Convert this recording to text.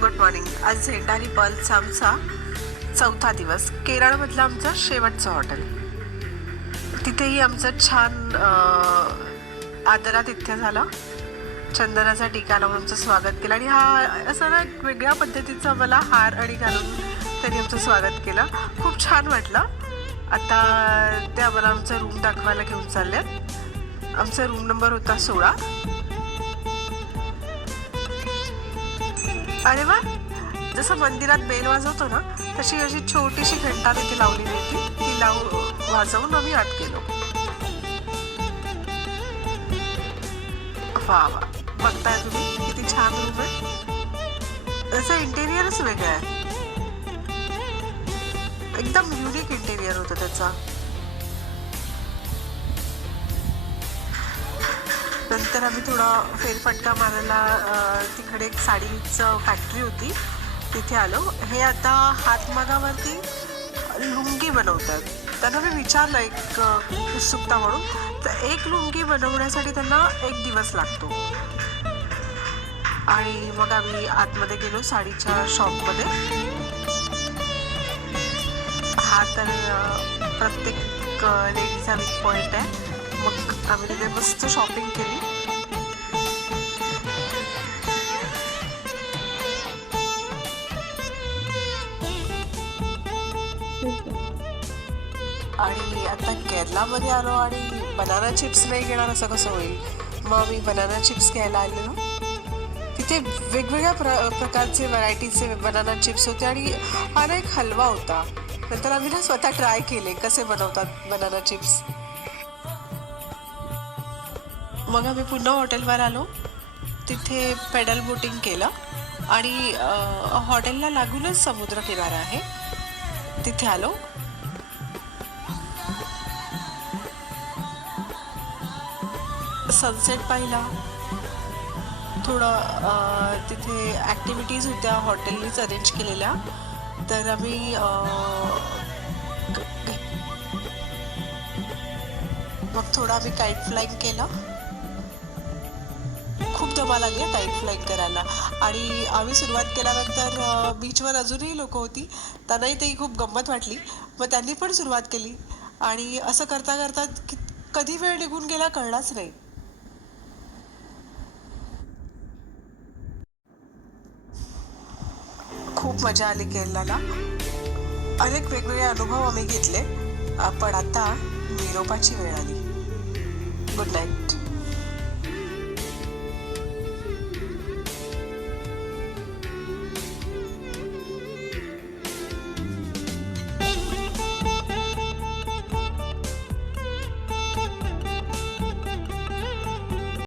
Good morning. आज झेंडारी पर्लचा आमचा चौथा दिवस. केरळमधलं आमचं शेवटचं हॉटेल. तिथेही आमचं छान आदरातिथ्य झालं. चंदनाचा टीका लावून आमचं स्वागत केलं आणि हा असं ना एक वेगळ्या पद्धतीचा मला हार आणि घालून त्यांनी आमचं स्वागत केलं. खूप छान वाटलं. आता ते आम्हाला आमचा रूम दाखवायला घेऊन चालले. आमचा रूम नंबर होता 16. अरे वा, जसं मंदिरात बेल वाजवतो ना तशी अशी छोटीशी घंटा तिथे लावलेली होती. ती वाजवून आम्ही आत गेलो. वा वा, बघताय तुम्ही किती छान रूम आहे. त्याचं इंटेरियरच वेगळं आहे. एकदम युनिक इंटेरियर होतं त्याचा. नंतर आम्ही थोडा फेरफटका मारायला तिकडे एक साडीचं फॅक्टरी होती, तिथे आलो. हे आता हातमागावरती लुंगी बनवतात. त्यांना मी विचारलं एक उत्सुकता म्हणून, तर एक लुंगी बनवण्यासाठी त्यांना 1 दिवस लागतो. आणि मग आम्ही आतमध्ये गेलो साडीच्या शॉपमध्ये. हा तर प्रत्येक लेडीचा वीक पॉईंट आहे. मग आम्ही तिथे मस्त शॉपिंग केली. आणि आता केरलामध्ये आलो आणि बनाना चिप्स नाही घेणार असं कसं होईल. मग मी बनाना चिप्स घ्यायला आलेलो. तिथे वेगवेगळ्या प्रकारचे व्हरायटीचे बनाना चिप्स होते आणि हा ना एक हलवा होता. नंतर आम्ही ना स्वतः ट्राय केले कसे बनवतात बनाना चिप्स. मग आम्ही पुन्हा हॉटेलवर आलो. तिथे पेडल बोटिंग केलं आणि हॉटेलला लागूनच समुद्र किनारा आहे, तिथे आलो. सनसेट पाहिला. थोडं तिथे ॲक्टिव्हिटीज होत्या हॉटेलनीच अरेंज केलेल्या, तर आम्ही मग थोडं आम्ही काईट फ्लाईंग केलं. खूप धमाल आली काईट फ्लाईंग करायला. आणि आम्ही सुरुवात केल्यानंतर बीचवर अजूनही लोक होती, त्यांनाही तेही खूप गंमत वाटली. मग त्यांनी पण सुरुवात केली आणि असं करता करता कधी वेळ निघून गेला कळलाच नाही. खूप मजा आली केरलाला. अनेक वेगवेगळे अनुभव आम्ही घेतले. पण आता निरोपाची वेळ आली. Good night.